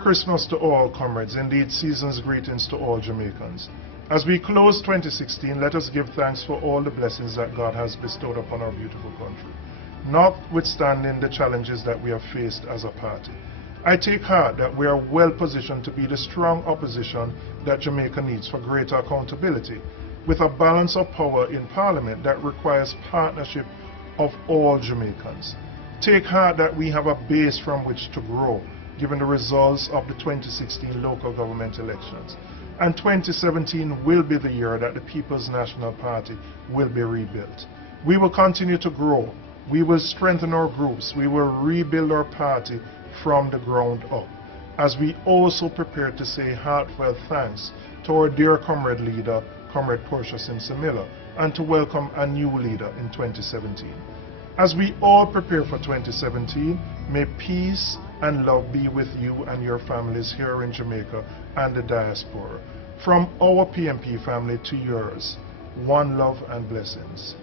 Christmas to all comrades, indeed season's greetings to all Jamaicans. As we close 2016, let us give thanks for all the blessings that God has bestowed upon our beautiful country, notwithstanding the challenges that we have faced as a party. I take heart that we are well positioned to be the strong opposition that Jamaica needs for greater accountability, with a balance of power in Parliament that requires partnership of all Jamaicans. Take heart that we have a base from which to grow, given the results of the 2016 local government elections. And 2017 will be the year that the People's National Party will be rebuilt. We will continue to grow. We will strengthen our groups. We will rebuild our party from the ground up, as we also prepare to say heartfelt thanks to our dear comrade leader, Comrade Portia Simpson-Miller, and to welcome a new leader in 2017. As we all prepare for 2017, may peace and love be with you and your families here in Jamaica and the diaspora. From our PMP family to yours, one love and blessings.